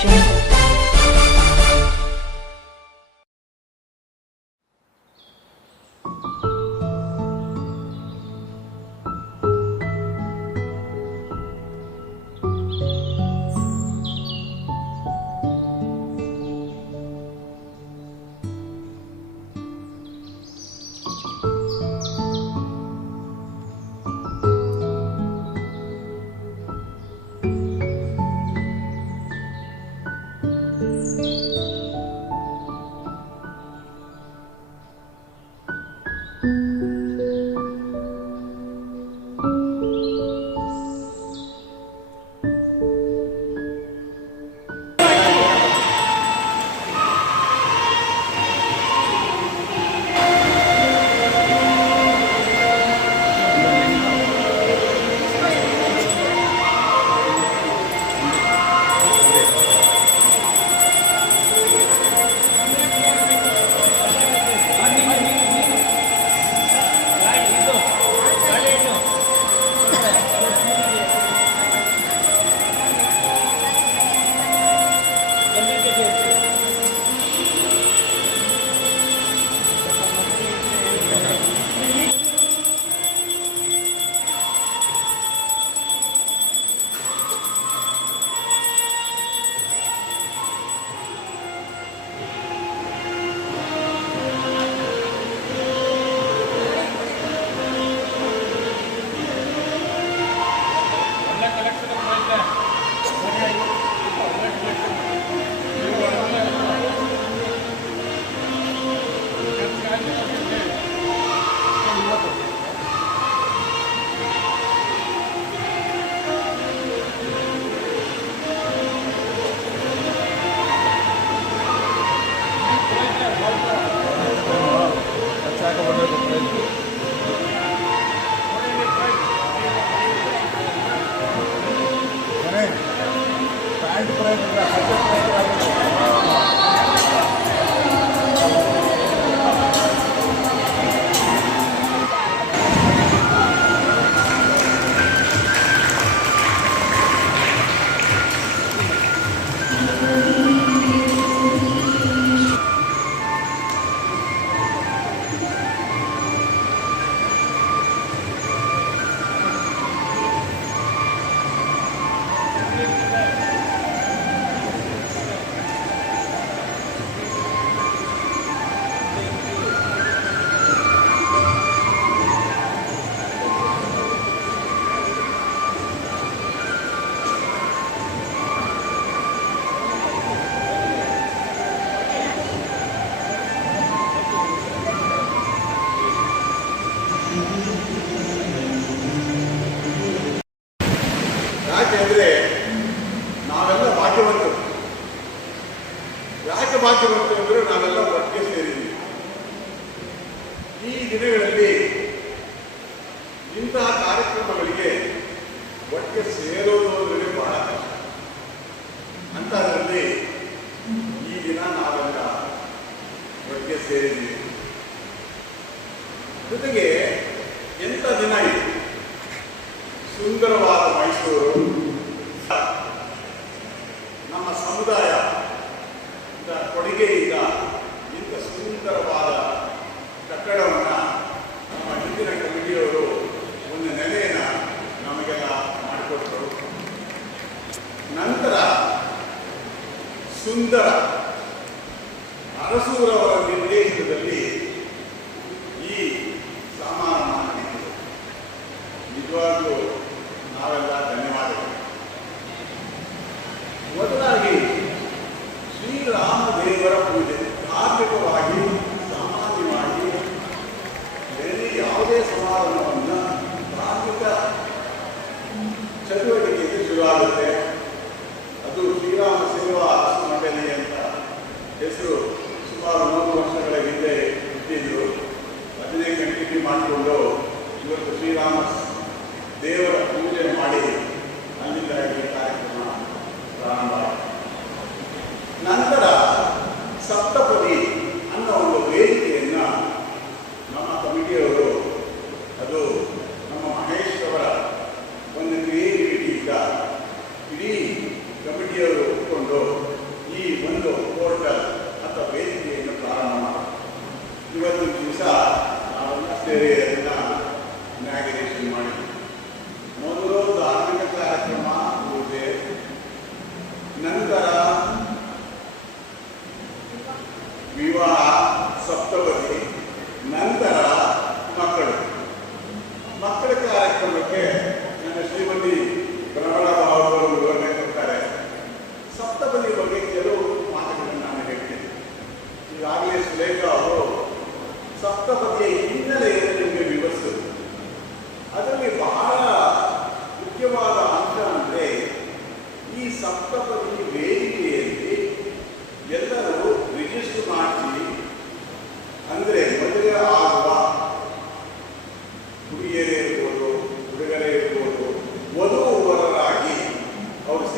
Jungle. ಯಾಕೆಂದರೆ ನಾವೆಲ್ಲ ಭಾಗ್ಯವಂತರು. ಯಾಕೆ ಭಾಗ್ಯವಂತರು ಅಂದರೆ ನಾವೆಲ್ಲ ಒಟ್ಟಿಗೆ ಸೇರಿದ್ದೀವಿ. ಈ ದಿನಗಳಲ್ಲಿ ಇಂತಹ ಕಾರ್ಯಕ್ರಮಗಳಿಗೆ ಒಟ್ಟಿಗೆ ಸೇರೋದು ಅಂದರೆ ಬಹಳ ಕಷ್ಟ. ಅಂಥದ್ರಲ್ಲಿ ಈ ದಿನ ನಾವೆಲ್ಲ ಒಟ್ಟಿಗೆ ಸೇರಿದ್ದೀವಿ. ಜೊತೆಗೆ ಎಂಥ ದಿನ ಇದು, ಸುಂದರವಾದ ಮೈಸೂರು. ನಮ್ಮ ಸಮುದಾಯ ಕೊಡುಗೆಯಿಂದ ಇಂಥ ಸುಂದರವಾದ ಕಟ್ಟಡವನ್ನು ನಮ್ಮ ಹಿಂದಿನ ಕಮಿಟಿಯವರು ಒಂದು ನೆಲೆಯನ್ನು ನಮಗೆಲ್ಲ ಮಾಡಿಕೊಟ್ಟರು. ನಂತರ ಸುಂದರ ಅರಸೂರವರ ನಿರ್ದೇಶನದಲ್ಲಿ ಈ ಸಾಮಾನು ಮಾಡಿದರು. ನಿಜವಾಗ್ಲೂ ನಾವೆಲ್ಲ ಧನ್ಯವಾದಗಳು. ಮೊದಲಾಗಿ ಶ್ರೀರಾಮದೇವರ ಪೂಜೆ ಧಾರ್ಮಿಕವಾಗಿ, ಸಾಮಾನ್ಯವಾಗಿ ಬೇರೆ ಯಾವುದೇ ಸಮಾರಂಭವನ್ನು ಧಾರ್ಮಿಕ ಚಟುವಟಿಕೆಗೆ ಶುರುವಾಗುತ್ತೆ. ಅದು ಶ್ರೀರಾಮ ಸೇವಾ ಮಂಡಳಿ ಅಂತ ಹೆಸರು ಸುಮಾರು 3 ವರ್ಷಗಳ ಹಿಂದೆ ಇಟ್ಟಿದ್ರು. ಅದನ್ನೇ ಕಂಟಿನ್ಯೂ ಮಾಡಿಕೊಂಡು ಇವತ್ತು ಶ್ರೀರಾಮ ದೇವ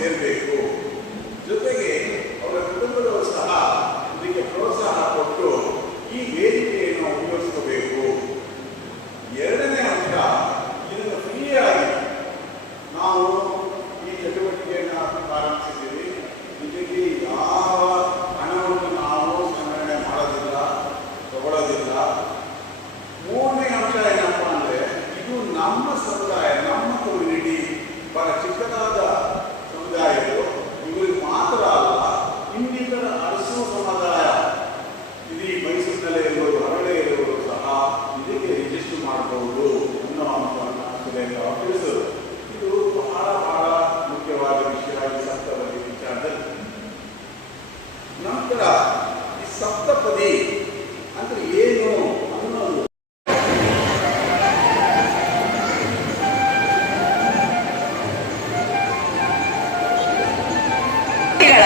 ಸೇರಬೇಕು. ಜೊತೆಗೆ ಅವರ ಕುಟುಂಬದವರು ಸಹ ಇದಕ್ಕೆ ಪ್ರೋತ್ಸಾಹ ಕೊಟ್ಟು ಈ ವೇದಿಕೆಯನ್ನು ಉಪಯೋಗಿಸಬೇಕು. ಎರಡನೇ ಅಂಶ, ಇದನ್ನು ಫ್ರೀಯಾಗಿ ನಾವು ಈ ಚಟುವಟಿಕೆಯನ್ನು ಪ್ರಾರಂಭಿಸಿದ್ದೀವಿ. ಇದಕ್ಕೆ ಯಾವ ಹಣವನ್ನು ನಾವು ಸಂಗ್ರಹಣೆ ಮಾಡೋದಿಲ್ಲ, ತಗೊಳ್ಳೋದಿಲ್ಲ. ಮೂರನೇ ಅಂಶ ಏನಪ್ಪ ಅಂದರೆ, ಇದು ನಮ್ಮ ಸಮುದಾಯ, ನಮ್ಮ ಕಮ್ಯುನಿಟಿ, ಬಹಳ ಚಿಕ್ಕದಾದ ಸಮುದಾಯಗಳು, ಇವರಿಗೆ ಮಾತ್ರ ಅಲ್ಲ, ಇನ್ನಿತರ ಅರಸು ಸಮುದಾಯ ಇಡೀ ಮೈಸೂರಿನಲ್ಲೇ ಇರುವುದು, ಹೊರಗಡೆ ಇರುವುದು ಸಹ ಇದಕ್ಕೆ ರಿಜಿಸ್ಟರ್ ಮಾಡಬಹುದು ಅನ್ನೋ ಅಂಶವನ್ನು ತಿಳಿಸೋದು. ಇದು ಬಹಳ ಬಹಳ ಮುಖ್ಯವಾದ ವಿಷಯ ಈ ಸಪ್ತಪದಿ ವಿಚಾರದಲ್ಲಿ. ನಂತರ ಈ ಸಪ್ತಪದಿ ಅಂದ್ರೆ ಏನು ಅನ್ನೋದು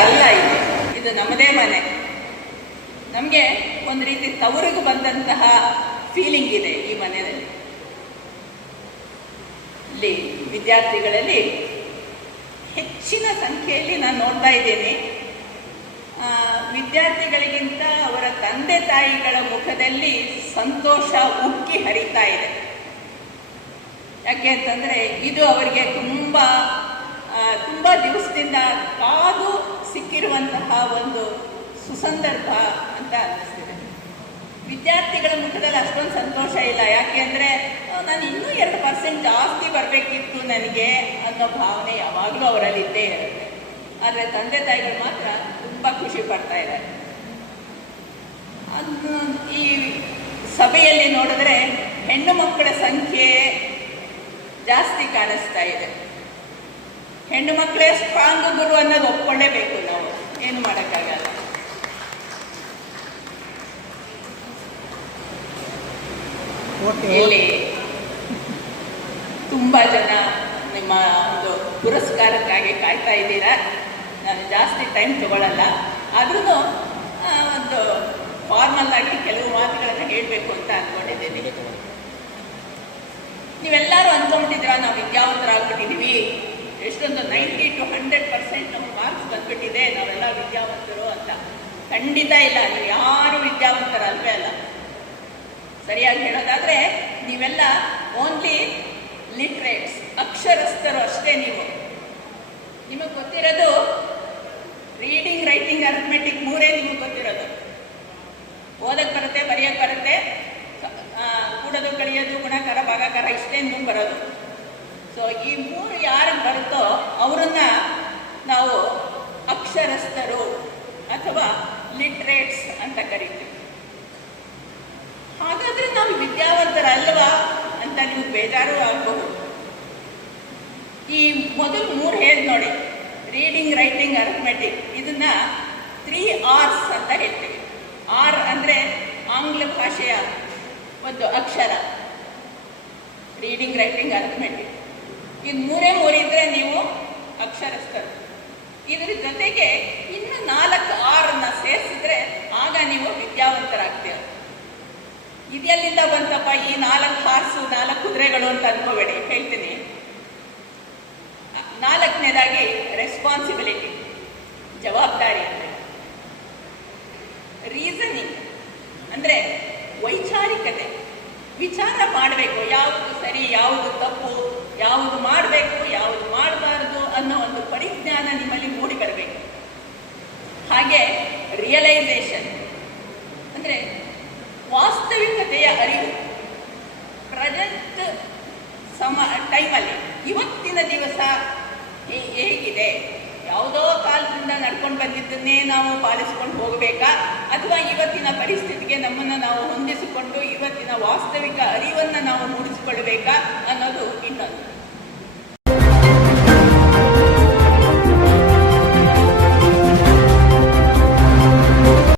ಅಲ್ಲ. ಇದು ನಮ್ಮದೇ ಮನೆ. ನಮಗೆ ಒಂದು ರೀತಿ ತವರಿಗೆ ಬಂದಂತಹ ಫೀಲಿಂಗ್ ಇದೆ ಈ ಮನೆಯಲ್ಲಿ. ಇಲ್ಲಿ ವಿದ್ಯಾರ್ಥಿಗಳಲ್ಲಿ ಹೆಚ್ಚಿನ ಸಂಖ್ಯೆಯಲ್ಲಿ ನಾನು ನೋಡ್ತಾ ಇದ್ದೀನಿ, ವಿದ್ಯಾರ್ಥಿಗಳಿಗಿಂತ ಅವರ ತಂದೆ ತಾಯಿಗಳ ಮುಖದಲ್ಲಿ ಸಂತೋಷ ಉಕ್ಕಿ ಹರಿತಾ ಇದೆ. ಯಾಕೆ ಅಂತಂದರೆ ಇದು ಅವರಿಗೆ ತುಂಬ ದಿವಸದಿಂದ ಕಾದು ಸಿಕ್ಕಿರುವಂತಹ ಒಂದು ಸುಸಂದರ್ಭ ಅಂತ ಅನ್ನಿಸ್ತಿದೆ. ವಿದ್ಯಾರ್ಥಿಗಳ ಮುಖದಲ್ಲಿ ಅಷ್ಟೊಂದು ಸಂತೋಷ ಇಲ್ಲ. ಯಾಕೆ ಅಂದರೆ ನಾನು ಇನ್ನೂ 2% ಜಾಸ್ತಿ ಬರಬೇಕಿತ್ತು ನನಗೆ ಅನ್ನೋ ಭಾವನೆ ಯಾವಾಗಲೂ ಅವರಲ್ಲಿ ಇದ್ದೇ ಇರುತ್ತೆ. ಆದರೆ ತಂದೆ ತಾಯಿಗಳು ಮಾತ್ರ ತುಂಬ ಖುಷಿ ಪಡ್ತಾ ಇದ್ದಾರೆ. ಈ ಸಭೆಯಲ್ಲಿ ನೋಡಿದ್ರೆ ಹೆಣ್ಣು ಮಕ್ಕಳ ಸಂಖ್ಯೆ ಜಾಸ್ತಿ ಕಾಣಿಸ್ತಾ ಇದೆ. ಹೆಣ್ಣು ಮಕ್ಕಳೇ ಸ್ಟ್ರಾಂಗ್ ಗುರು ಅನ್ನೋದು ಒಪ್ಕೊಳ್ಳೇಬೇಕು. ನಾವು ಏನು ಮಾಡೋಕ್ಕಾಗಲ್ಲ. ಇಲ್ಲಿ ತುಂಬ ಜನ ನಿಮ್ಮ ಒಂದು ಪುರಸ್ಕಾರಕ್ಕಾಗಿ ಕಾಯ್ತಾ ಇದ್ದೀರಾ. ನಾನು ಜಾಸ್ತಿ ಟೈಮ್ ತಗೊಳ್ಳಲ್ಲ. ಆದ್ರೂ ಒಂದು ಫಾರ್ಮಲ್ ಆಗಿ ಕೆಲವು ಮಾತುಗಳನ್ನು ಹೇಳಬೇಕು ಅಂತ ಅಂದ್ಕೊಂಡಿದ್ದೀನಿ. ನೀವೆಲ್ಲರೂ ಅಂದ್ಕೊಂಡಿದ್ದೀರ ನಾವು ವಿದ್ಯಾವಂತರಾಗ್ಬಿಟ್ಟಿದ್ದೀವಿ, ಎಷ್ಟೊಂದು 90 to 100% ನಮ್ಗೆ ಮಾರ್ಕ್ಸ್ ಬಂದ್ಬಿಟ್ಟಿದೆ, ನಾವೆಲ್ಲ ವಿದ್ಯಾವಂತರು ಅಂತ. ಖಂಡಿತ ಇಲ್ಲ. ನೀವು ಯಾರು ವಿದ್ಯಾವಂತರಲ್ವೇ ಅಲ್ಲ. ಸರಿಯಾಗಿ ಹೇಳೋದಾದ್ರೆ ನೀವೆಲ್ಲ ಓನ್ಲಿ ಲಿಟ್ರೇಟ್ಸ್, ಅಕ್ಷರಸ್ಥರು ಅಷ್ಟೇ. ನಿಮಗೆ ಗೊತ್ತಿರೋದು ರೀಡಿಂಗ್, ರೈಟಿಂಗ್, ಅರ್ಥಮೆಟಿಕ್ ಮೂರೇ ನಿಮಗೆ ಗೊತ್ತಿರೋದು. ಓದಕ್ಕೆ ಬರುತ್ತೆ, ಬರೆಯೋಕ್ಕೆ ಬರುತ್ತೆ, ಕೂಡೋದು, ಕಳಿಯೋದು, ಗುಣಾಕಾರ, ಭಾಗಾಕಾರ ಇಷ್ಟೇ ನಿಮಗೆ ಬರೋದು. ಸೊ ಈ ಮೂರು ಯಾರಿಗೆ ಬರುತ್ತೋ ಅವರನ್ನ ನಾವು ಅಕ್ಷರಸ್ಥರು ಅಥವಾ ಲಿಟ್ರೇಟ್ಸ್ ಅಂತ ಕರಿತೀವಿ. ಹಾಗಾದ್ರೆ ನಾವು ವಿದ್ಯಾವಂತರಲ್ವಾ ಅಂತ ನೀವು ಬೇಜಾರು ಆಗಬಹುದು. ಈ ಮೊದಲು 3 ಹೇಳಿ ನೋಡಿ, ರೀಡಿಂಗ್, ರೈಟಿಂಗ್, ಅರ್ಥಮೆಟಿಕ್, ಇದನ್ನ 3 R's ಅಂತ ಹೇಳ್ತೀವಿ. ಆರ್ ಅಂದರೆ ಆಂಗ್ಲ ಭಾಷೆಯ ಒಂದು ಅಕ್ಷರ. ರೀಡಿಂಗ್, ರೈಟಿಂಗ್, ಅರ್ಥಮೆಟಿಕ್ ಇದು ಮೂರೇ ಇದ್ರೆ ನೀವು ಅಕ್ಷರಸ್ಥರು. ಇದ್ರ ಜೊತೆಗೆ ಇನ್ನು 4 ಆರನ್ನ ಸೇರಿಸಿದ್ರೆ ಆಗ ನೀವು ವಿದ್ಯಾವಂತರಾಗ್ತೀರ. ಇದೆಲ್ಲಿಂದ ಬಂತಪ್ಪ ಈ 4 ಹಾರ್ಸು 4 ಕುದುರೆಗಳು ಅಂತ ಅನ್ಕೋಬೇಡಿ, ಹೇಳ್ತೀನಿ. 4ನೇದಾಗಿ ರೆಸ್ಪಾನ್ಸಿಬಿಲಿಟಿ, ಜವಾಬ್ದಾರಿ. ಅಂದರೆ ರೀಸನಿಂಗ್ ಅಂದರೆ ವೈಚಾರಿಕತೆ, ವಿಚಾರ ಮಾಡಬೇಕು, ಯಾವುದು ಸರಿ, ಯಾವುದು ತಪ್ಪು, ಯಾವುದು ಮಾಡಬೇಕು, ಯಾವುದು ಮಾಡಬಾರದು ಅನ್ನೋ ಒಂದು ಪರಿಜ್ಞಾನ ನಿಮ್ಮಲ್ಲಿ ಮೂಡಿ ಬರಬೇಕು. ಹಾಗೆ ರಿಯಲೈಸೇಷನ್ ಅಂದರೆ ವಾಸ್ತವಿಕತೆಯ ಅರಿವು. ಪ್ರೆಸೆಂಟ್ ಟೈಮಲ್ಲಿ ಇವತ್ತಿನ ದಿವಸ ಹೇಗಿದೆ, ಯಾವುದೋ ಕಾಲದಿಂದ ನಡ್ಕೊಂಡು ಬಂದಿದ್ದನ್ನೇ ನಾವು ಪಾಲಿಸಿಕೊಂಡು ಹೋಗಬೇಕಾ, ಅಥವಾ ಇವತ್ತಿನ ಪರಿಸ್ಥಿತಿಗೆ ನಮ್ಮನ್ನು ನಾವು ಹೊಂದಿಸಿಕೊಂಡು ಇವತ್ತಿನ ವಾಸ್ತವಿಕ ಅರಿವನ್ನು ನಾವು ಮೂಡಿಸಿಕೊಳ್ಬೇಕಾ ಅನ್ನೋ